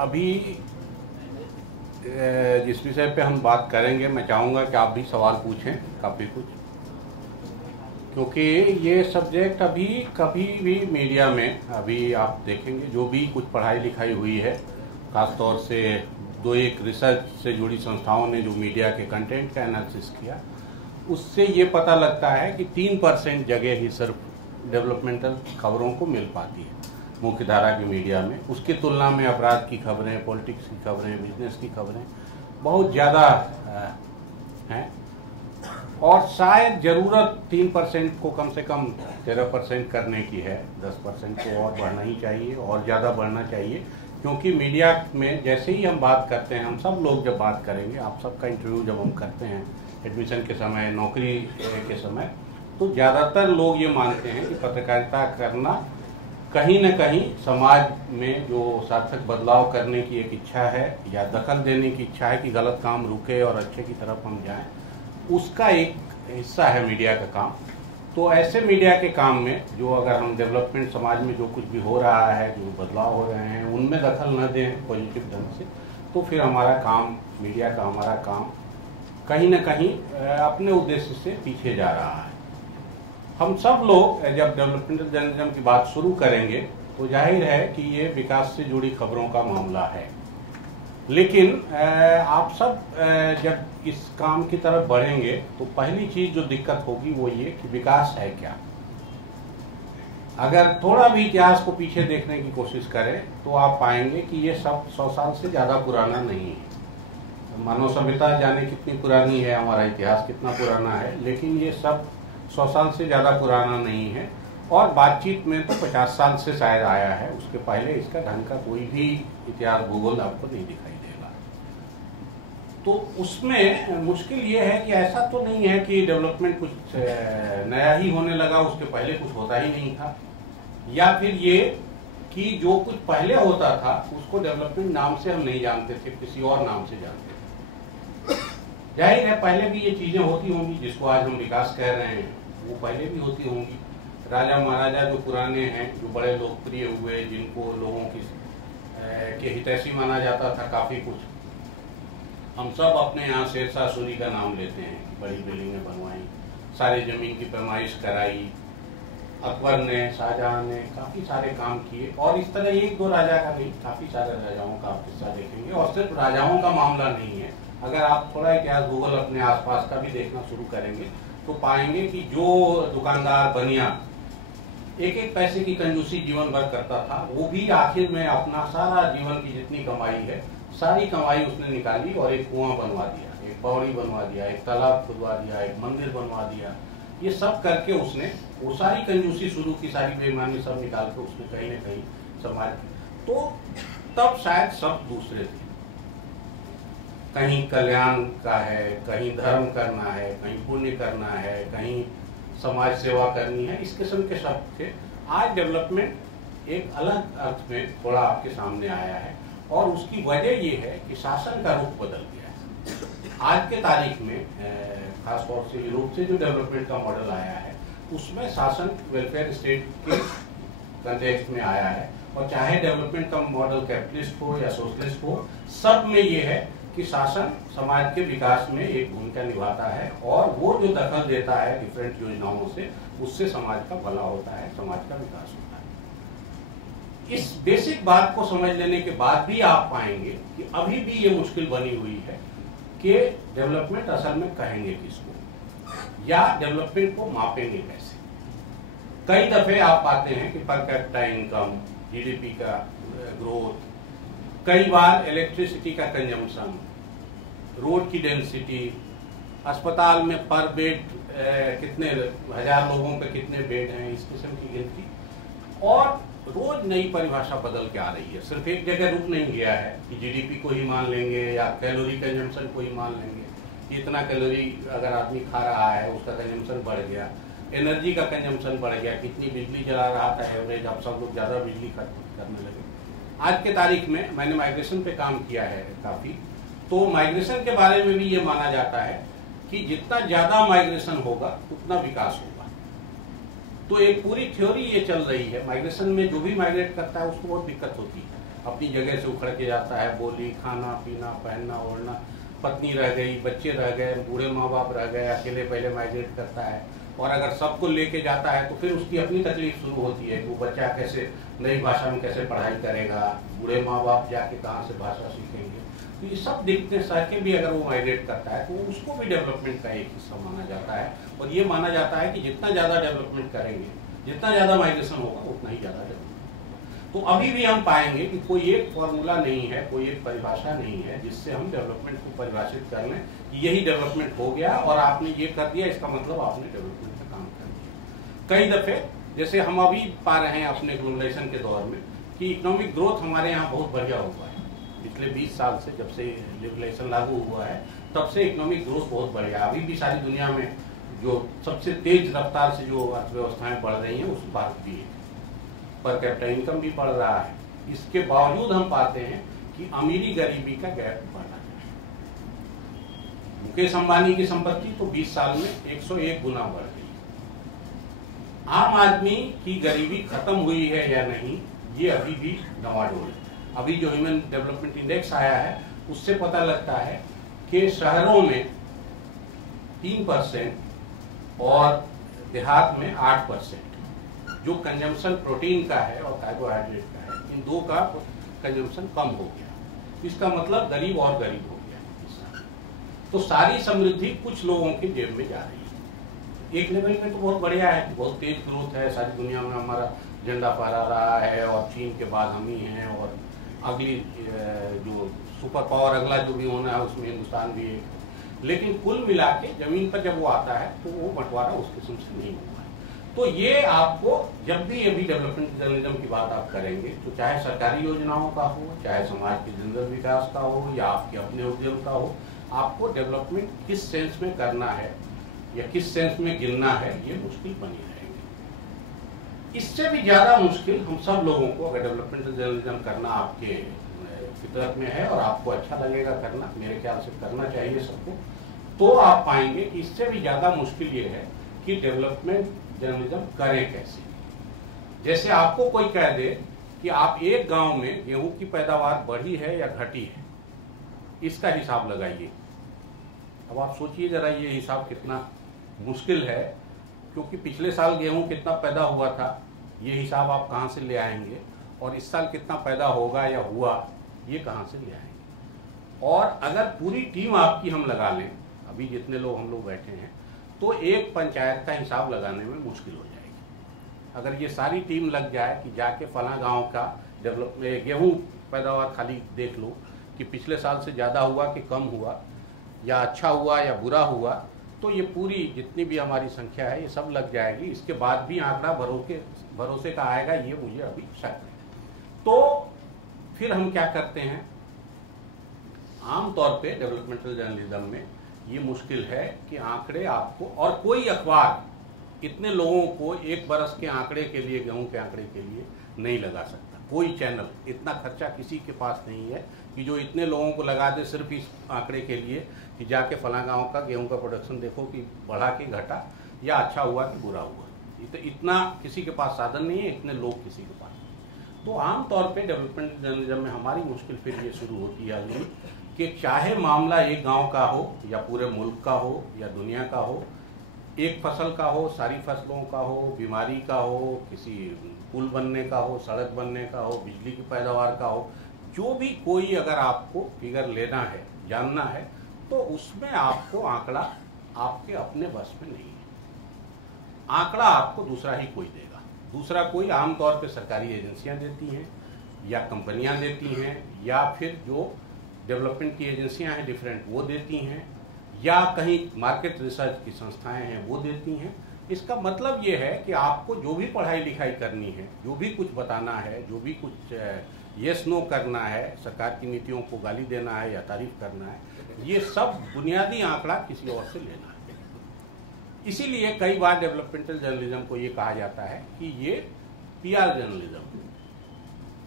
अभी जिस विषय पे हम बात करेंगे, मैं चाहूँगा कि आप भी सवाल पूछें काफ़ी कुछ, क्योंकि ये सब्जेक्ट अभी कभी भी मीडिया में अभी आप देखेंगे जो भी कुछ पढ़ाई लिखाई हुई है, ख़ासतौर से दो एक रिसर्च से जुड़ी संस्थाओं ने जो मीडिया के कंटेंट का एनालिसिस किया, उससे ये पता लगता है कि 3% जगह ही सिर्फ डेवलपमेंटल खबरों को मिल पाती है मुख्य धारा की मीडिया में। उसकी तुलना में अपराध की खबरें, पॉलिटिक्स की खबरें, बिजनेस की खबरें बहुत ज़्यादा हैं, और शायद ज़रूरत 3% को कम से कम 13% करने की है। 10% को और बढ़ना ही चाहिए और ज़्यादा बढ़ना चाहिए, क्योंकि मीडिया में जैसे ही हम बात करते हैं, हम सब लोग जब बात करेंगे, आप सबका इंटरव्यू जब हम करते हैं एडमिशन के समय, नौकरी के समय, तो ज़्यादातर लोग ये मानते हैं कि पत्रकारिता करना कहीं न कहीं समाज में जो सार्थक बदलाव करने की एक इच्छा है या दखल देने की इच्छा है कि गलत काम रुके और अच्छे की तरफ हम जाएं, उसका एक हिस्सा है मीडिया का काम। तो ऐसे मीडिया के काम में जो अगर हम डेवलपमेंट समाज में जो कुछ भी हो रहा है, जो बदलाव हो रहे हैं, उनमें दखल न दें पॉजिटिव ढंग से, तो फिर हमारा काम, मीडिया का हमारा काम कहीं न कहीं अपने उद्देश्य से पीछे जा रहा है। हम सब लोग जब डेवलपमेंटल जर्नलिज्म की बात शुरू करेंगे तो जाहिर है कि ये विकास से जुड़ी खबरों का मामला है, लेकिन आप सब जब इस काम की तरफ बढ़ेंगे तो पहली चीज जो दिक्कत होगी वो ये कि विकास है क्या। अगर थोड़ा भी इतिहास को पीछे देखने की कोशिश करें तो आप पाएंगे कि ये सब 100 साल से ज़्यादा पुराना नहीं है। मानव सभ्यता जाने कितनी पुरानी है, हमारा इतिहास कितना पुराना है, लेकिन ये सब 100 साल से ज़्यादा पुराना नहीं है। और बातचीत में तो 50 साल से शायद आया है, उसके पहले इसका ढंग का कोई भी इतिहास भूगोल आपको नहीं दिखाई देगा। तो उसमें मुश्किल ये है कि ऐसा तो नहीं है कि डेवलपमेंट कुछ नया ही होने लगा, उसके पहले कुछ होता ही नहीं था, या फिर ये कि जो कुछ पहले होता था उसको डेवलपमेंट नाम से हम नहीं जानते थे, किसी और नाम से जानते थे। जाहिर है पहले भी ये चीजें होती होंगी, जिसको आज हम विकास कह रहे हैं वो पहले भी होती होंगी। राजा महाराजा जो पुराने हैं, जो बड़े लोकप्रिय हुए, जिनको लोगों की के हितैषी माना जाता था काफी कुछ, हम सब अपने यहाँ शेरशाह सूरी का नाम लेते हैं। बड़ी बिल्डिंगें बनवाई, सारी जमीन की पैमाइश कराई, अकबर ने, शाहजहां ने काफी सारे काम किए। और इस तरह एक दो राजा का नहीं, काफी सारे राजाओं का आप किस्सा देखेंगे। और सिर्फ राजाओं का मामला नहीं है, अगर आप थोड़ा इतिहास भूगोल अपने आसपास का भी देखना शुरू करेंगे तो पाएंगे कि जो दुकानदार, बनिया एक एक पैसे की कंजूसी जीवन भर करता था, वो भी आखिर में अपना सारा जीवन की जितनी कमाई है, सारी कमाई उसने निकाली और एक कुआं बनवा दिया, एक पौड़ी बनवा दिया, एक तालाब खुदवा दिया, एक मंदिर बनवा दिया। ये सब करके उसने वो सारी कंजूसी शुरू की, सारी बेईमानी सब निकाल के उसने कहीं न कहीं समाज की। तो तब शायद सब दूसरे थे, कहीं कल्याण का है, कहीं धर्म करना है, कहीं पुण्य करना है, कहीं समाज सेवा करनी है, इस किस्म के शब्द थे। आज डेवलपमेंट एक अलग अर्थ में थोड़ा आपके सामने आया है, और उसकी वजह ये है कि शासन का रुख बदल गया है। आज के तारीख में खासतौर से यूरोप से जो डेवलपमेंट का मॉडल आया है, उसमें शासन वेलफेयर स्टेट के कंटेक्स्ट में आया है। और चाहे डेवलपमेंट का मॉडल कैपिटलिस्ट हो या सोशलिस्ट हो, सब में ये है कि शासन समाज के विकास में एक भूमिका निभाता है, और वो जो दखल देता है डिफरेंट योजनाओं से, उससे समाज का भला होता है, समाज का विकास होता है। इस बेसिक बात को समझ लेने के बाद भी आप पाएंगे कि अभी भी ये मुश्किल बनी हुई है कि डेवलपमेंट असल में कहेंगे किसको, या डेवलपमेंट को मापेंगे कैसे। कई दफे आप पाते हैं कि पर कैपिटा इनकम, जीडीपी का ग्रोथ, कई बार इलेक्ट्रिसिटी का कंजम्पशन, रोड की डेंसिटी, अस्पताल में पर बेड कितने 1000 लोगों पे कितने बेड हैं, इस किस्म की गिनती। और रोज नई परिभाषा बदल के आ रही है, सिर्फ एक जगह रुक नहीं गया है कि जीडीपी को ही मान लेंगे या कैलोरी कंजम्पशन को ही मान लेंगे। इतना कैलोरी अगर आदमी खा रहा है, उसका कंजम्पशन बढ़ गया, एनर्जी का कंजम्पशन बढ़ गया, कितनी बिजली जला रहा था एवरेज, अब सब लोग ज्यादा बिजली खर्च करने लगे। आज के तारीख में मैंने माइग्रेशन पे काम किया है काफी, तो माइग्रेशन के बारे में भी ये माना जाता है कि जितना ज्यादा माइग्रेशन होगा उतना विकास होगा। तो एक पूरी थ्योरी ये चल रही है, माइग्रेशन में जो भी माइग्रेट करता है उसको बहुत दिक्कत होती है, अपनी जगह से उखड़ के जाता है, बोली, खाना पीना, पहनना ओढ़ना, पत्नी रह गई, बच्चे रह गए, बूढ़े माँ बाप रह गए, अकेले पहले माइग्रेट करता है। और अगर सबको लेके जाता है तो फिर उसकी अपनी तकलीफ शुरू होती है कि वो बच्चा कैसे नई भाषा में कैसे पढ़ाई करेगा, बूढ़े माँ बाप जाके कहाँ से भाषा सीखेंगे। तो ये सब देखते सह के भी अगर वो माइग्रेट करता है तो उसको भी डेवलपमेंट का एक हिस्सा माना जाता है। और ये माना जाता है कि जितना ज़्यादा डेवलपमेंट करेंगे, जितना ज़्यादा माइग्रेशन होगा उतना ही ज़्यादा डेवलपमेंट। तो अभी भी हम पाएंगे कि कोई एक फॉर्मूला नहीं है, कोई एक परिभाषा नहीं है जिससे हम डेवलपमेंट को परिभाषित कर लें कि यही डेवलपमेंट हो गया और आपने ये कर दिया, इसका मतलब आपने डेवलपमेंट का काम कर दिया। कई दफे जैसे हम अभी पा रहे हैं अपने ग्लोबलाइजेशन के दौर में कि इकोनॉमिक ग्रोथ हमारे यहाँ बहुत बढ़िया हुआ है। पिछले 20 साल से जब से लिबरलाइजेशन लागू हुआ है तब से इकोनॉमिक ग्रोथ बहुत बढ़िया। अभी भी सारी दुनिया में जो सबसे तेज रफ्तार से जो अर्थव्यवस्थाएं बढ़ रही हैं उस भारत भी है। पर कैपिटा इनकम भी बढ़ रहा है। इसके बावजूद हम पाते हैं कि अमीरी गरीबी का गैप बढ़ रहा है। मुकेश अंबानी की संपत्ति तो 20 साल में 101 गुना बढ़ गई। आम आदमी की गरीबी खत्म हुई है या नहीं, ये अभी भी डवाडोल है। अभी जो ह्यूमन डेवलपमेंट इंडेक्स आया है उससे पता लगता है कि शहरों में 3% और देहात में 8% जो कंजम्पशन प्रोटीन का है और कार्बोहाइड्रेट का है, इन दो का कंजम्पशन कम हो गया। इसका मतलब गरीब और गरीब हो गया। तो सारी समृद्धि कुछ लोगों के जेब में जा रही है। एक लेवल में तो बहुत बढ़िया है, बहुत तेज ग्रोथ है, सारी दुनिया में हमारा झंडा फहरा रहा है और चीन के बाद हम ही हैं और अगली जो सुपर पावर अगला जो भी होना है उसमें हिंदुस्तान भी है। लेकिन कुल मिला के जमीन पर जब वो आता है तो वो बंटवारा उस किस्म से नहीं हुआ है। तो ये आपको जब भी अभी डेवलपमेंट जर्नलिज्म की बात आप करेंगे तो चाहे सरकारी योजनाओं का हो, चाहे समाज के जनरल विकास का हो या आपके अपने उद्योग का हो, आपको डेवलपमेंट किस सेंस में करना है या किस सेंस में गिनना है ये मुश्किल बनी रहेगी। इससे भी ज्यादा मुश्किल हम सब लोगों को अगर डेवलपमेंट जर्नलिज्म करना आपके फितरत में है और आपको अच्छा लगेगा करना, मेरे ख्याल से करना चाहिए सबको, तो आप पाएंगे कि इससे भी ज्यादा मुश्किल ये है कि डेवलपमेंट जर्नलिज्म करें कैसे। जैसे आपको कोई कह दे कि आप एक गांव में गेहूं की पैदावार बढ़ी है या घटी है, इसका हिसाब लगाइए। अब आप सोचिए जरा ये हिसाब कितना मुश्किल है, क्योंकि पिछले साल गेहूं कितना पैदा हुआ था ये हिसाब आप कहां से ले आएंगे, और इस साल कितना पैदा होगा या हुआ ये कहां से ले आएंगे। और अगर पूरी टीम आपकी हम लगा लें, अभी जितने लोग हम लोग बैठे हैं, तो एक पंचायत का हिसाब लगाने में मुश्किल हो जाएगी। अगर ये सारी टीम लग जाए कि जाके फला गांव का डेवलपमेंट गेहूं पैदावार खाली देख लो कि पिछले साल से ज़्यादा हुआ कि कम हुआ या अच्छा हुआ या बुरा हुआ, तो ये पूरी जितनी भी हमारी संख्या है ये सब लग जाएगी। इसके बाद भी आंकड़ा भरोसे का आएगा, ये मुझे अभी शक है। तो फिर हम क्या करते हैं, आमतौर पे डेवलपमेंटल जर्नलिज्म में ये मुश्किल है कि आंकड़े आपको, और कोई अखबार इतने लोगों को एक बरस के आंकड़े के लिए, गेहूं के आंकड़े के लिए नहीं लगा सकता। कोई चैनल, इतना खर्चा किसी के पास नहीं है कि जो इतने लोगों को लगा दे सिर्फ इस आंकड़े के लिए कि जाके फला गांव का गेहूं का प्रोडक्शन देखो कि बढ़ा कि घटा या अच्छा हुआ कि बुरा हुआ। इतना किसी के पास साधन नहीं है, इतने लोग किसी के पास नहीं। तो आमतौर पर डेवलपमेंट जर्नलिज्म में हमारी मुश्किल फिर ये शुरू होती है अगली कि चाहे मामला एक गांव का हो या पूरे मुल्क का हो या दुनिया का हो, एक फसल का हो, सारी फसलों का हो, बीमारी का हो, किसी पुल बनने का हो, सड़क बनने का हो, बिजली की पैदावार का हो, जो भी कोई अगर आपको फिगर लेना है, जानना है, तो उसमें आपको आंकड़ा आपके अपने बस में नहीं है। आंकड़ा आपको दूसरा ही कोई देगा। दूसरा कोई आमतौर पे सरकारी एजेंसियां देती हैं या कंपनियां देती हैं या फिर जो डेवलपमेंट की एजेंसियां हैं डिफरेंट वो देती हैं या कहीं मार्केट रिसर्च की संस्थाएं हैं वो देती हैं। इसका मतलब ये है कि आपको जो भी पढ़ाई लिखाई करनी है, जो भी कुछ बताना है, जो भी कुछ यस नो करना है, सरकार की नीतियों को गाली देना है या तारीफ करना है, ये सब बुनियादी आंकड़ा किसी और से लेना है। इसीलिए कई बार डेवलपमेंटल जर्नलिज्म को ये कहा जाता है कि ये पीआर जर्नलिज्म,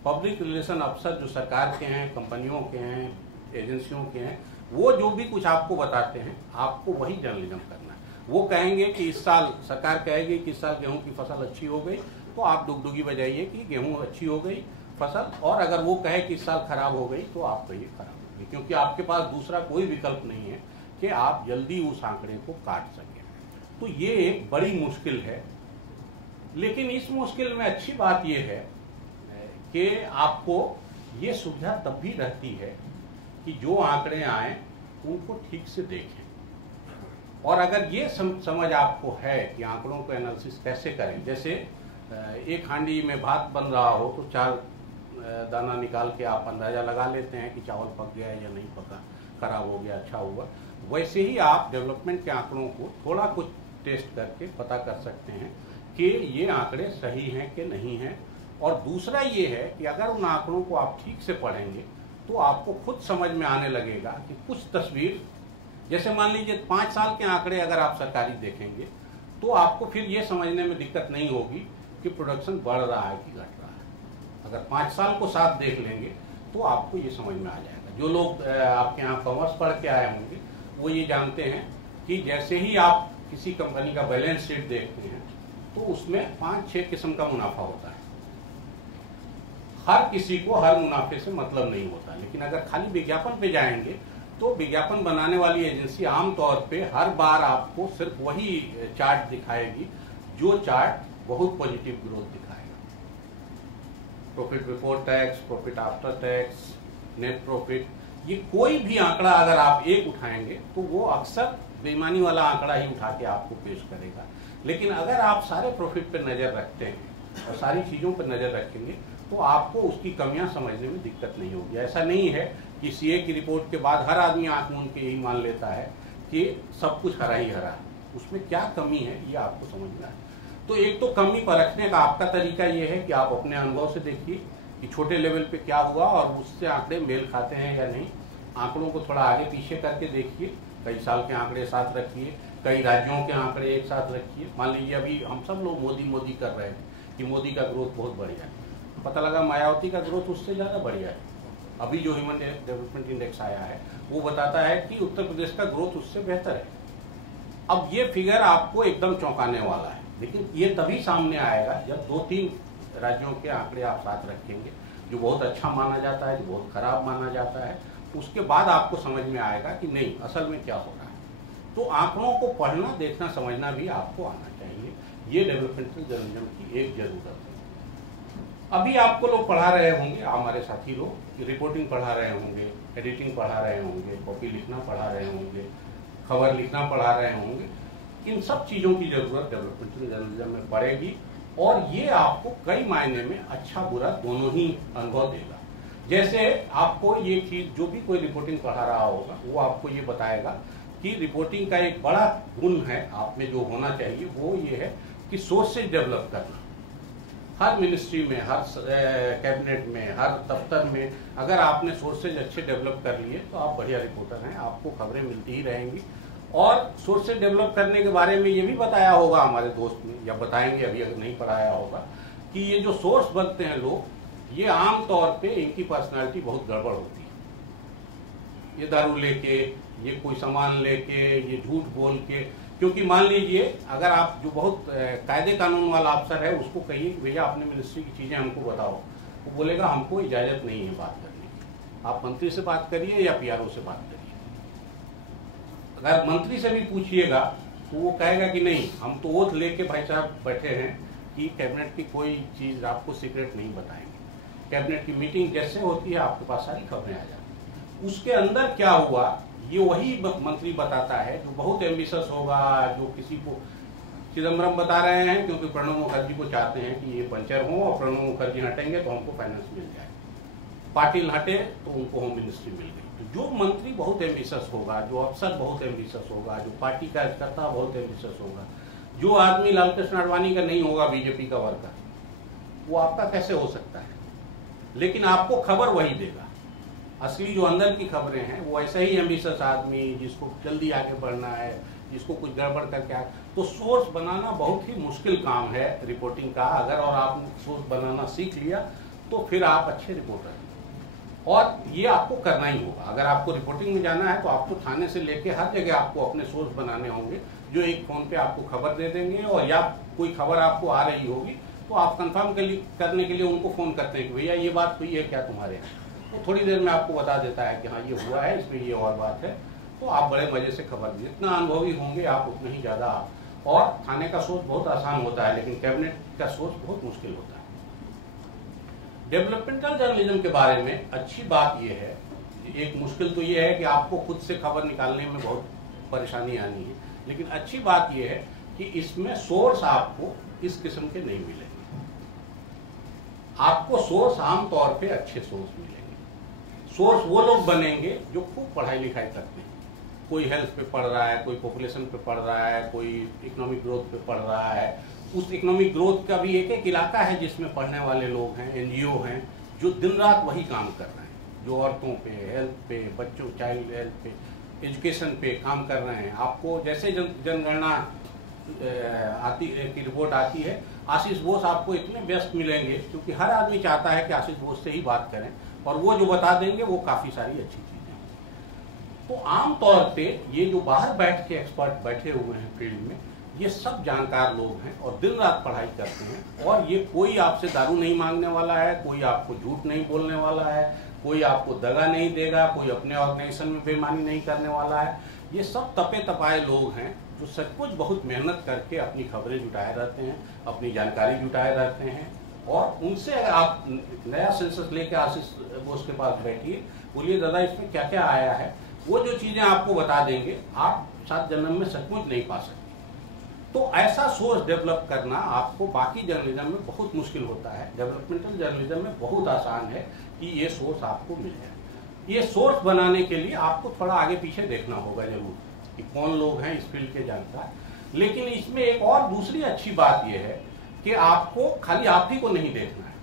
पब्लिक रिलेशन अफसर जो सरकार के हैं, कंपनियों के हैं, एजेंसियों के हैं, वो जो भी कुछ आपको बताते हैं आपको वही जर्नलिज्म करना है। वो कहेंगे कि इस साल, सरकार कहेगी कि इस साल गेहूं की फसल अच्छी हो गई, तो आप डुगडुगी बजाइए कि गेहूं अच्छी हो गई। फसल, और अगर वो कहे कि इस साल खराब हो गई तो आप कहिए खराब हो गई, क्योंकि आपके पास दूसरा कोई विकल्प नहीं है कि आप जल्दी उस आंकड़े को काट सकें। तो ये एक बड़ी मुश्किल है। लेकिन इस मुश्किल में अच्छी बात यह है कि आपको ये सुविधा तब भी रहती है कि जो आंकड़े आए उनको ठीक से देखें, और अगर ये समझ आपको है कि आंकड़ों को एनालिसिस कैसे करें, जैसे एक हांडी में भात बन रहा हो तो 4 दाना निकाल के आप अंदाजा लगा लेते हैं कि चावल पक गया या नहीं पका, खराब हो गया, अच्छा हुआ, वैसे ही आप डेवलपमेंट के आंकड़ों को थोड़ा कुछ टेस्ट करके पता कर सकते हैं कि ये आंकड़े सही हैं कि नहीं हैं। और दूसरा ये है कि अगर उन आंकड़ों को आप ठीक से पढ़ेंगे तो आपको खुद समझ में आने लगेगा कि कुछ तस्वीर, जैसे मान लीजिए 5 साल के आंकड़े अगर आप सरकारी देखेंगे तो आपको फिर ये समझने में दिक्कत नहीं होगी कि प्रोडक्शन बढ़ रहा है कि घट रहा है। अगर 5 साल को साथ देख लेंगे तो आपको ये समझ में आ जाएगा। जो लोग आपके यहाँ कॉमर्स पढ़ के आए होंगे वो ये जानते हैं कि जैसे ही आप किसी कंपनी का बैलेंस शीट देखते हैं तो उसमें 5-6 किस्म का मुनाफा होता है। हर किसी को हर मुनाफे से मतलब नहीं होता, लेकिन अगर खाली विज्ञापन पे जाएंगे तो विज्ञापन बनाने वाली एजेंसी आमतौर पे हर बार आपको सिर्फ वही चार्ट दिखाएगी जो चार्ट बहुत पॉजिटिव ग्रोथ दिखाएगा। Profit before tax, profit after tax, net profit, ये कोई भी आंकड़ा अगर आप एक उठाएंगे तो वो अक्सर बेईमानी वाला आंकड़ा ही उठा के आपको पेश करेगा। लेकिन अगर आप सारे प्रॉफिट पर नजर रखते हैं और सारी चीजों पर नजर रखेंगे तो आपको उसकी कमियां समझने में दिक्कत नहीं होगी। ऐसा नहीं है कि सीए की रिपोर्ट के बाद हर आदमी आंख मूंद के यही मान लेता है कि सब कुछ हरा ही हरा है। उसमें क्या कमी है ये आपको समझना है। तो एक तो कमी परखने का आपका तरीका ये है कि आप अपने अनुभव से देखिए कि छोटे लेवल पे क्या हुआ और उससे आंकड़े मेल खाते हैं या नहीं। आंकड़ों को थोड़ा आगे पीछे करके देखिए, कई साल के आंकड़े साथ रखिए, कई राज्यों के आंकड़े एक साथ रखिए। मान लीजिए अभी हम सब लोग मोदी कर रहे हैं कि मोदी का ग्रोथ बहुत बढ़िया है, पता लगा मायावती का ग्रोथ उससे ज्यादा बढ़िया है। अभी जो ह्यूमन डेवलपमेंट इंडेक्स आया है वो बताता है कि उत्तर प्रदेश का ग्रोथ उससे बेहतर है। अब ये फिगर आपको एकदम चौंकाने वाला है, लेकिन ये तभी सामने आएगा जब 2-3 राज्यों के आंकड़े आप साथ रखेंगे, जो बहुत अच्छा माना जाता है, जो बहुत खराब माना जाता है। उसके बाद आपको समझ में आएगा कि नहीं असल में क्या हो रहा है। तो आंकड़ों को पढ़ना, देखना, समझना भी आपको आना चाहिए। ये डेवलपमेंटल जर्नलिज्म की एक जरूरत है। अभी आपको लोग पढ़ा रहे होंगे, हमारे साथी लोग रिपोर्टिंग पढ़ा रहे होंगे, एडिटिंग पढ़ा रहे होंगे, कॉपी लिखना पढ़ा रहे होंगे, खबर लिखना पढ़ा रहे होंगे। इन सब चीजों की जरूरत डेवलपमेंटल जर्नलिज्म में पड़ेगी और ये आपको कई मायने में अच्छा बुरा दोनों ही अनुभव देगा। जैसे आपको ये चीज, जो भी कोई रिपोर्टिंग पढ़ा रहा होगा वो आपको ये बताएगा कि रिपोर्टिंग का एक बड़ा गुण है आप में जो होना चाहिए, वो ये है कि सोर्सेज डेवलप करना। हर मिनिस्ट्री में, हर कैबिनेट में, हर दफ्तर में अगर आपने सोर्सेज अच्छे डेवलप कर लिए तो आप बढ़िया रिपोर्टर हैं, आपको खबरें मिलती ही रहेंगी। और सोर्सेज डेवलप करने के बारे में ये भी बताया होगा हमारे दोस्त ने, या बताएंगे अभी अगर नहीं पढ़ाया होगा, कि ये जो सोर्स बनते हैं लोग, ये आम तौर पे इनकी पर्सनालिटी बहुत गड़बड़ होती है। ये दारू लेके, ये कोई सामान लेके, ये झूठ बोल के, क्योंकि मान लीजिए अगर आप जो बहुत कायदे कानून वाला अफसर है उसको कहिए कि भैया अपने मिनिस्ट्री की चीजें हमको बताओ, वो बोलेगा हमको इजाजत नहीं है बात करने की, आप मंत्री से बात करिए या पीआरओ से बात करिए। अगर मंत्री से भी पूछिएगा तो वो कहेगा कि नहीं, हम तो ओथ लेके भाई साहब बैठे हैं कि कैबिनेट की कोई चीज आपको सीक्रेट नहीं बताएंगे। कैबिनेट की मीटिंग जैसे होती है आपके पास सारी खबरें आ जाती। उसके अंदर क्या हुआ ये वही मंत्री बताता है जो बहुत एम्बिशियस होगा, जो किसी को चिदम्बरम बता रहे हैं क्योंकि प्रणब मुखर्जी को चाहते हैं कि ये पंचर हो और प्रणब मुखर्जी हटेंगे तो हमको फाइनेंस मिल जाए, पाटिल हटे तो उनको होम मिनिस्ट्री मिल गई। तो जो मंत्री बहुत एम्बिशियस होगा, जो अफसर बहुत एम्बिशियस होगा, जो पार्टी का कार्यकर्ता बहुत एम्बिशियस होगा, जो आदमी लालकृष्ण आडवाणी का नहीं होगा बीजेपी का वर्कर, वो आपका कैसे हो सकता है? लेकिन आपको खबर वही देगा। असली जो अंदर की खबरें हैं वो ऐसा ही एम्बिशियस आदमी जिसको जल्दी आगे बढ़ना है, जिसको कुछ गड़बड़ करके आए। तो सोर्स बनाना बहुत ही मुश्किल काम है रिपोर्टिंग का। अगर और आपने सोर्स बनाना सीख लिया तो फिर आप अच्छे रिपोर्टर हैं, और ये आपको करना ही होगा। अगर आपको रिपोर्टिंग में जाना है तो आपको थाने से लेके हर जगह आपको अपने सोर्स बनाने होंगे जो एक फोन पे आपको खबर दे देंगे, और या कोई खबर आपको आ रही होगी तो आप कंफर्म करने के लिए उनको फोन करते हैं कि भैया ये बात हुई है क्या तुम्हारे यहाँ, तो थोड़ी देर में आपको बता देता है कि हाँ ये हुआ है, इसमें ये और बात है। तो आप बड़े मजे से खबर दीजिए। जितना अनुभवी होंगे आप उतना ही ज्यादा आप। और थाने का सोर्स बहुत आसान होता है, लेकिन कैबिनेट का सोर्स बहुत मुश्किल होता है। डेवलपमेंटल जर्नलिज्म के बारे में अच्छी बात यह है, एक मुश्किल तो यह है कि आपको खुद से खबर निकालने में बहुत परेशानी आनी है, लेकिन अच्छी बात यह है कि इसमें सोर्स आपको इस किस्म के नहीं मिलेंगे। आपको सोर्स आमतौर पे अच्छे सोर्स मिलेंगे। सोर्स वो लोग बनेंगे जो खूब पढ़ाई लिखाई करते हैं। कोई हेल्थ पे पढ़ रहा है, कोई पॉपुलेशन पे पढ़ रहा है, कोई इकोनॉमिक ग्रोथ पे पढ़ रहा है। उस इकोनॉमिक ग्रोथ का भी एक एक इलाका है जिसमें पढ़ने वाले लोग हैं, एनजीओ हैं जो दिन रात वही काम कर रहे हैं, जो औरतों पे, हेल्थ पे, बच्चों चाइल्ड हेल्थ पे, एजुकेशन पे काम कर रहे हैं। आपको जैसे जनगणना आती की रिपोर्ट आती है, आशीष बोस आपको इतने व्यस्त मिलेंगे, क्योंकि हर आदमी चाहता है कि आशीष बोस से ही बात करें, और वो जो बता देंगे वो काफी सारी अच्छी चीजें। तो आमतौर पे ये जो बाहर बैठ के एक्सपर्ट बैठे हुए हैं फील्ड में, ये सब जानकार लोग हैं और दिन रात पढ़ाई करते हैं। और ये कोई आपसे दारू नहीं मांगने वाला है, कोई आपको झूठ नहीं बोलने वाला है, कोई आपको दगा नहीं देगा, कोई अपने ऑर्गेनाइजेशन में बेईमानी नहीं करने वाला है। ये सब तपे तपाए लोग हैं जो सचमुच बहुत मेहनत करके अपनी खबरें जुटाए रहते हैं, अपनी जानकारी जुटाए रहते हैं। और उनसे अगर आप नया सेंसस लेके आशीष बोस के पास बैठिए, बोलिए दादा इसमें क्या क्या आया है, वो जो चीजें आपको बता देंगे, आप 7 जन्म में सचमुच नहीं पा सकते। तो ऐसा सोर्स डेवलप करना आपको बाकी जर्नलिज्म में बहुत मुश्किल होता है। डेवलपमेंटल जर्नलिज्म में बहुत आसान है कि ये सोर्स आपको मिल जाए। ये सोर्स बनाने के लिए आपको थोड़ा आगे पीछे देखना होगा जरूर कि कौन लोग हैं इस फील्ड के जानकार। लेकिन इसमें एक और दूसरी अच्छी बात यह है कि आपको खाली आप ही को नहीं देखना है,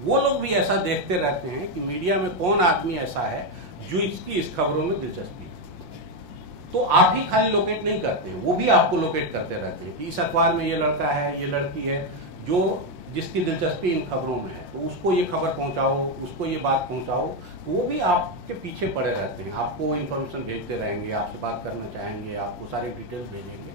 वो लोग भी ऐसा देखते रहते हैं कि मीडिया में कौन आदमी ऐसा है जो इसकी इस खबरों में दिलचस्पी है। तो आप ही खाली लोकेट नहीं करते हैं, वो भी आपको लोकेट करते रहते हैं कि इस अखबार में ये लड़का है, ये लड़की है, जो जिसकी दिलचस्पी इन खबरों में है, तो उसको ये खबर पहुंचाओ, उसको ये बात पहुंचाओ। वो भी आपके पीछे पड़े रहते हैं, आपको इन्फॉर्मेशन भेजते रहेंगे, आपसे बात करना चाहेंगे, आपको सारे डिटेल्स भेजेंगे।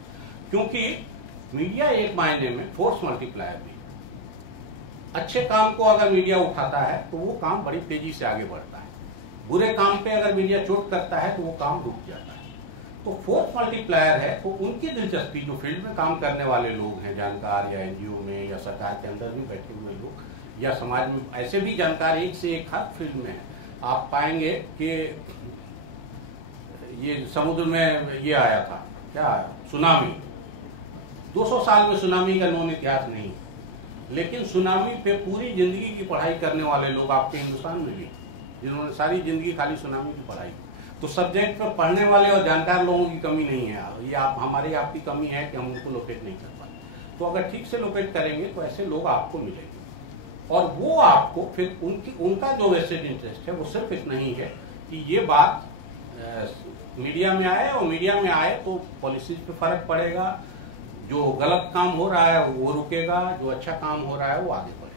क्योंकि मीडिया एक मायने में फोर्स मल्टीप्लायर भी है। अच्छे काम को अगर मीडिया उठाता है तो वो काम बड़ी तेजी से आगे बढ़ता है, बुरे काम पे अगर मीडिया चोट करता है तो वो काम रुक जाता है। तो फोर्स मल्टीप्लायर है, तो उनकी दिलचस्पी, जो फील्ड में काम करने वाले लोग हैं, जानकार या एनजीओ में या सरकार के अंदर भी बैठे हुए लोग या समाज में ऐसे भी जानकार एक से एक हर फील्ड में है। आप पाएंगे कि ये समुद्र में ये आया था, क्या सुनामी, 200 साल में सुनामी का नॉन इतिहास नहीं, लेकिन सुनामी पे पूरी जिंदगी की पढ़ाई करने वाले लोग आपके हिंदुस्तान में भी, जिन्होंने सारी जिंदगी खाली सुनामी की पढ़ाई। तो सब्जेक्ट पर पढ़ने वाले और जानकार लोगों की कमी नहीं है, ये हमारी आपकी कमी है कि हम उनको लोकेट नहीं कर पाते। तो अगर ठीक से लोकेट करेंगे तो ऐसे लोग आपको मिलेंगे, और वो आपको फिर उनका जो वेस्टेड इंटरेस्ट है वो सिर्फ इतना ही है कि ये बात मीडिया में आए, और मीडिया में आए तो पॉलिसीज पे फर्क पड़ेगा, जो गलत काम हो रहा है वो रुकेगा, जो अच्छा काम हो रहा है वो आगे बढ़ेगा।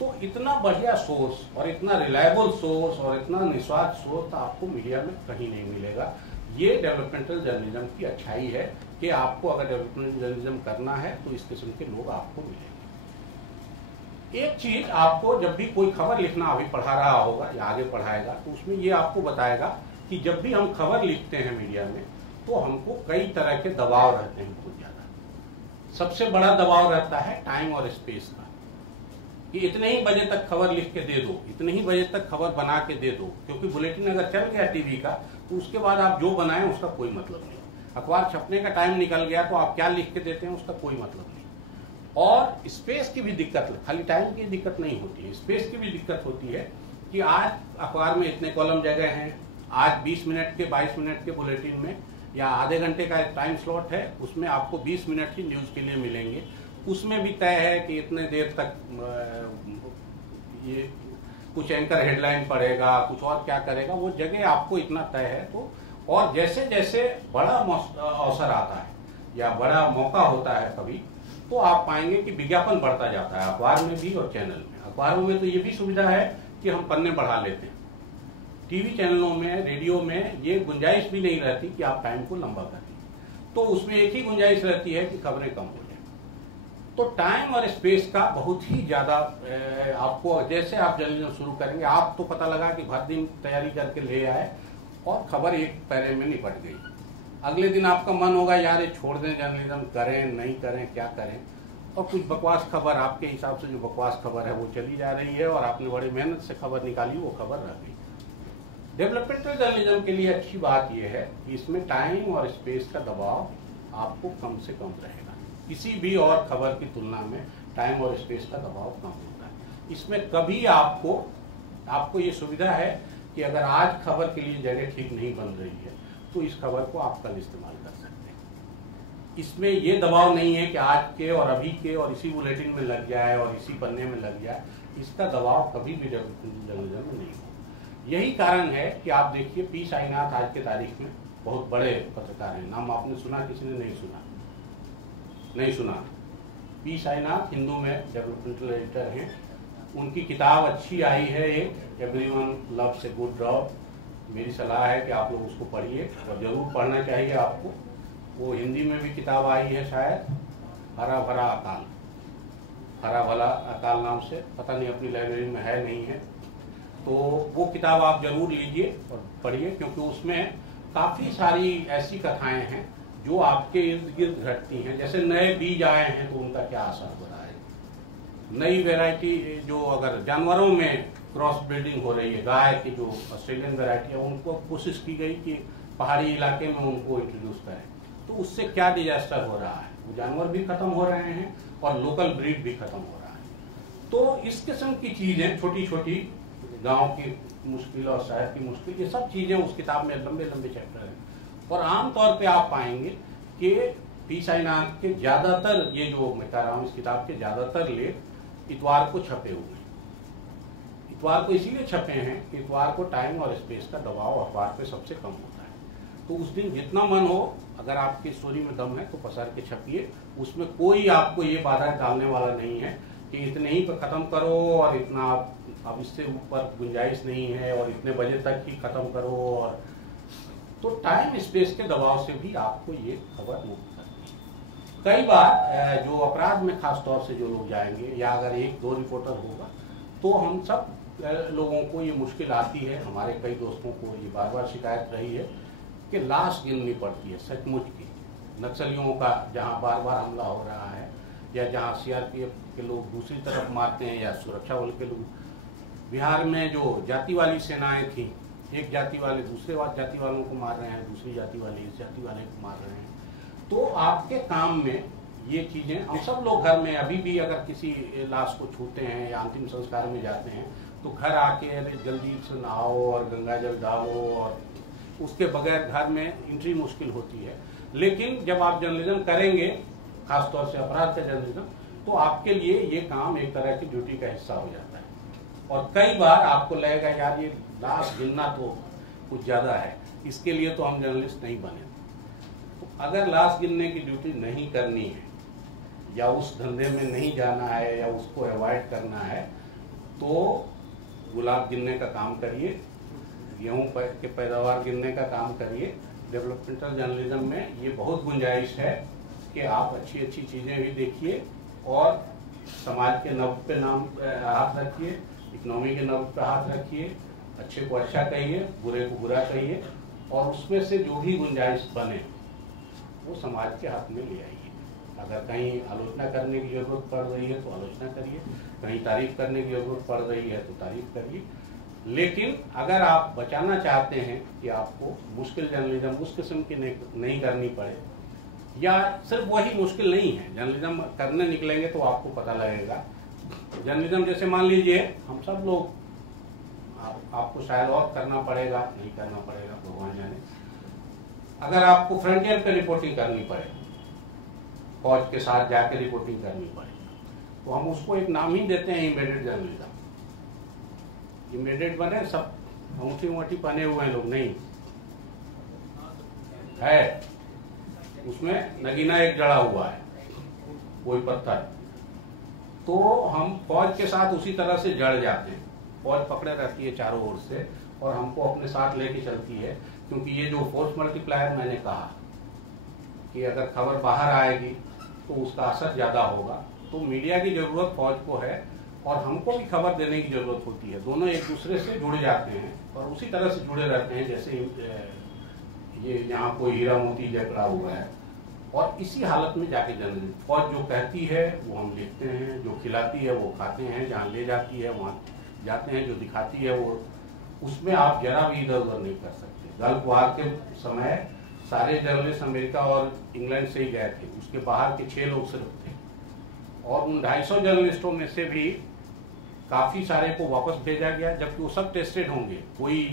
तो इतना बढ़िया सोर्स और इतना रिलायबल सोर्स और इतना निस्वार्थ सोर्स आपको मीडिया में कहीं नहीं मिलेगा। ये डेवलपमेंटल जर्नलिज्म की अच्छाई है कि आपको अगर डेवलपमेंटल जर्नलिज्म करना है तो इस किस्म के लोग आपको मिलेंगे। एक चीज आपको जब भी कोई खबर लिखना अभी पढ़ा रहा होगा या आगे पढ़ाएगा, तो उसमें ये आपको बताएगा कि जब भी हम खबर लिखते हैं मीडिया में तो हमको कई तरह के दबाव रहते हैं। बहुत ज्यादा सबसे बड़ा दबाव रहता है टाइम और स्पेस का, कि इतने ही बजे तक खबर लिख के दे दो, इतने ही बजे तक खबर बना के दे दो, क्योंकि बुलेटिन अगर चल गया टीवी का तो उसके बाद आप जो बनाएं उसका कोई मतलब नहीं। अखबार छपने का टाइम निकल गया तो आप क्या लिख के देते हैं उसका कोई मतलब नहीं। और स्पेस की भी दिक्कत, खाली टाइम की दिक्कत नहीं होती है, स्पेस की भी दिक्कत होती है कि आज अखबार में इतने कॉलम जगह हैं, आज 20 मिनट के 22 मिनट के बुलेटिन में या आधे घंटे का एक टाइम स्लॉट है, उसमें आपको 20 मिनट ही न्यूज के लिए मिलेंगे। उसमें भी तय है कि इतने देर तक ये कुछ एंकर हेडलाइन पढ़ेगा, कुछ और क्या करेगा, वो जगह आपको इतना तय है। तो और जैसे जैसे बड़ा अवसर आता है या बड़ा मौका होता है कभी, तो आप पाएंगे कि विज्ञापन बढ़ता जाता है अखबार में भी और चैनल में। अखबारों में तो ये भी सुविधा है कि हम पन्ने बढ़ा लेते हैं, टीवी चैनलों में, रेडियो में ये गुंजाइश भी नहीं रहती कि आप टाइम को लंबा कर दें। तो उसमें एक ही गुंजाइश रहती है कि खबरें कम हो जाए। तो टाइम और स्पेस का बहुत ही ज़्यादा आपको, जैसे आप जर्नलिज्म शुरू करेंगे, आप तो पता लगा कि भर दिन तैयारी करके ले आए और खबर एक पैरे में निपट गई। अगले दिन आपका मन होगा यार ये छोड़ दें, जर्नलिज्म करें नहीं करें, क्या करें, और कुछ बकवास खबर, आपके हिसाब से जो बकवास खबर है वो चली जा रही है और आपने बड़ी मेहनत से खबर निकाली, वो खबर रह गई। डेवलपमेंटल जर्नलिज्म के लिए अच्छी बात यह है कि इसमें टाइम और स्पेस का दबाव आपको कम से कम रहेगा। किसी भी और खबर की तुलना में टाइम और स्पेस का दबाव कम होता है। इसमें कभी आपको ये सुविधा है कि अगर आज खबर के लिए जगह ठीक नहीं बन रही है तो इस खबर को आप कल इस्तेमाल कर सकते हैं। इसमें ये दबाव नहीं है कि आज के और अभी के और इसी बुलेटिन में लग जाए और इसी पन्ने में लग जाए, इसका दबाव कभी भी जर्नलिज्म में नहीं हो। यही कारण है कि आप देखिए पी साईनाथ आज के तारीख में बहुत बड़े पत्रकार हैं। नाम आपने सुना, किसी ने नहीं सुना। पी साईनाथ हिंदू में डेवलपमेंटल एडिटर हैं। उनकी किताब अच्छी आई है, एक everyone loves a good dog. मेरी सलाह है कि आप लोग उसको पढ़िए और जरूर पढ़ना चाहिए आपको। वो हिंदी में भी किताब आई है शायद, हरा भरा अकाल नाम से, पता नहीं अपनी लाइब्रेरी में है नहीं है, तो वो किताब आप जरूर लीजिए और पढ़िए, क्योंकि उसमें काफी सारी ऐसी कथाएं हैं जो आपके इर्द गिर्द घटती हैं। जैसे नए बीज आए हैं तो उनका क्या असर हो रहा है, नई वैरायटी जो अगर जानवरों में क्रॉस ब्रीडिंग हो रही है, गाय की जो ऑस्ट्रेलियन वैरायटी है, उनको कोशिश की गई कि पहाड़ी इलाके में उनको इंट्रोड्यूस करें, तो उससे क्या डिजास्टर हो रहा है, वो जानवर भी खत्म हो रहे हैं और लोकल ब्रीड भी खत्म हो रहा है। तो इस किस्म की चीजें, छोटी छोटी गांव की मुश्किल और शहर की मुश्किल, ये सब चीजें उस किताब में लंबे लंबे चैप्टर हैं। और आमतौर पे आप पाएंगे कि पी साईनाथ के ज्यादातर, ये जो मैं कह रहा हूँ इस किताब के ज्यादातर लेख इतवार को छपे हुए हैं। इतवार को इसीलिए छपे हैं कि इतवार को टाइम और स्पेस का दबाव अखबार पे सबसे कम होता है। तो उस दिन जितना मन हो, अगर आपकी स्टोरी में दम है तो पसार के छपिए। उसमें कोई आपको ये बाधा डालने वाला नहीं है कि इतने ही पर खत्म करो और इतना अब इससे ऊपर गुंजाइश नहीं है और इतने बजे तक ही खत्म करो। और तो टाइम स्पेस के दबाव से भी आपको ये खबर मुक्त करती है। कई बार जो अपराध में खास तौर से जो लोग जाएंगे, या अगर एक दो रिपोर्टर होगा, तो हम सब लोगों को ये मुश्किल आती है। हमारे कई दोस्तों को ये बार बार शिकायत रही है कि लाश गिननी पड़ती है सचमुच की, नक्सलियों का जहाँ बार बार हमला हो रहा है, या जहाँ सीआरपीएफ के लोग दूसरी तरफ मारते हैं, या सुरक्षा बल के लोग। बिहार में जो जाति वाली सेनाएं थी, एक जाति वाले दूसरे जाति वालों को मार रहे हैं, दूसरी जाति वाले इस जाति वाले को मार रहे हैं। तो आपके काम में ये चीजें, हम सब लोग घर में अभी भी अगर किसी लाश को छूते हैं या अंतिम संस्कार में जाते हैं तो घर आके अरे जल्दी से नहाओ और गंगा जल डालो, और उसके बगैर घर में एंट्री मुश्किल होती है। लेकिन जब आप जर्नलिज्म करेंगे, खासतौर से अपराध का जर्नलिज्म, तो आपके लिए ये काम एक तरह की ड्यूटी का हिस्सा हो जाता है। और कई बार आपको लगेगा यार ये लाश गिनना तो कुछ ज्यादा है, इसके लिए तो हम जर्नलिस्ट नहीं बने। तो अगर लाश गिनने की ड्यूटी नहीं करनी है, या उस धंधे में नहीं जाना है, या उसको अवॉइड करना है, तो गुलाब गिनने का काम करिए, गेहूं के पैदावार गिनने का काम करिए। डेवलपमेंटल जर्नलिज्म में ये बहुत गुंजाइश है कि आप अच्छी अच्छी चीजें भी देखिए और समाज के नब्ज पे हाथ रखिए, इकोनॉमी के नब्ज पे हाथ रखिए, अच्छे को अच्छा कहिए, बुरे को बुरा कहिए, और उसमें से जो भी गुंजाइश बने वो समाज के हाथ में ले आइए। अगर कहीं आलोचना करने की जरूरत पड़ रही है तो आलोचना करिए, कहीं तारीफ करने की जरूरत पड़ रही है तो तारीफ करिए। लेकिन अगर आप बचाना चाहते हैं कि आपको मुश्किल जर्नलिज्म उस किस्म की नहीं करनी पड़े, या सिर्फ वही मुश्किल नहीं है, जर्नलिज्म करने निकलेंगे तो आपको पता लगेगा। जर्नलिज्म जैसे मान लीजिए हम सब लोग, आपको शायद और करना पड़ेगा, नहीं करना पड़ेगा भगवान जाने, अगर आपको फ्रंटियर पे रिपोर्टिंग करनी पड़े, फौज के साथ जाके रिपोर्टिंग करनी पड़े, तो हम उसको एक नाम ही देते हैं एम्बेडेड जर्नलिज्म। एम्बेडेड बने सब अंगूठी उंगूठी पहने हुए हैं लोग, नहीं है, उसमें नगीना एक जड़ा हुआ है, कोई पत्थर, तो हम फौज के साथ उसी तरह से जड़ जाते हैं। फौज पकड़े रहती है चारों ओर से और हमको अपने साथ लेके चलती है, क्योंकि ये जो फोर्स मल्टीप्लायर मैंने कहा कि अगर खबर बाहर आएगी तो उसका असर ज्यादा होगा, तो मीडिया की जरूरत फौज को है और हमको भी खबर देने की जरूरत होती है। दोनों एक दूसरे से जुड़ जाते हैं और उसी तरह से जुड़े रहते हैं जैसे ये यहाँ कोई हीरा मोती जकड़ा हुआ है। और इसी हालत में जाके जर्नलिज्म, फौज जो कहती है वो हम लिखते हैं, जो खिलाती है वो खाते हैं, जहाँ ले जाती है वहाँ जाते हैं, जो दिखाती है वो, उसमें आप जरा भी इधर उधर नहीं कर सकते। गल्फ वार के समय सारे जर्नलिस्ट अमेरिका और इंग्लैंड से ही गए थे, उसके बाहर के 6 लोग सिर्फ थे और उन 250 जर्नलिस्टों में से भी काफी सारे को वापस भेजा गया, जबकि वो सब टेस्टेड होंगे, कोई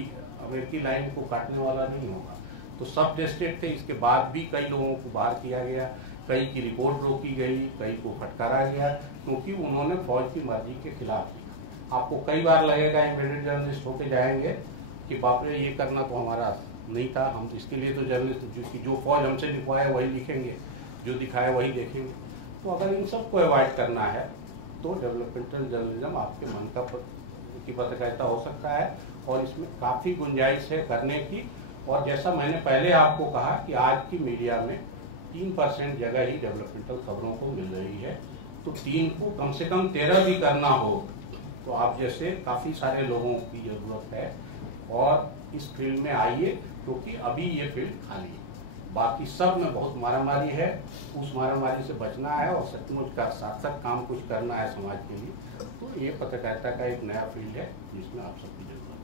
अमेरिकी लाइन को काटने वाला नहीं होगा, तो सब टेस्टेड थे। इसके बाद भी कई लोगों को बाहर किया गया, कई की रिपोर्ट रोकी गई, कई को फटकारा गया क्योंकि उन्होंने फौज की मर्जी के खिलाफ किया। आपको कई बार लगेगा एम्बेडेड जर्नलिस्ट होके जाएंगे कि बाप रे ये करना तो हमारा नहीं था, हम इसके लिए तो जर्नलिस्ट जो फौज हमसे लिखवाए वही लिखेंगे, जो दिखाए वही देखेंगे। तो अगर इन सबको अवॉइड करना है तो डेवलपमेंटल जर्नलिज्म आपके मन की पत्रकारिता हो सकता है और इसमें काफ़ी गुंजाइश है करने की। और जैसा मैंने पहले आपको कहा कि आज की मीडिया में 3% जगह ही डेवलपमेंटल खबरों को मिल रही है, तो 3 को कम से कम 13 भी करना हो तो आप जैसे काफ़ी सारे लोगों की ज़रूरत है और इस फील्ड में आइए, क्योंकि अभी ये फील्ड खाली है। बाकी सब में बहुत मारामारी है, उस मारामारी से बचना है और सचमुच का सार्थक काम कुछ करना है समाज के लिए, तो ये पत्रकारिता का एक नया फील्ड है जिसमें आप सबकी जरूरत है।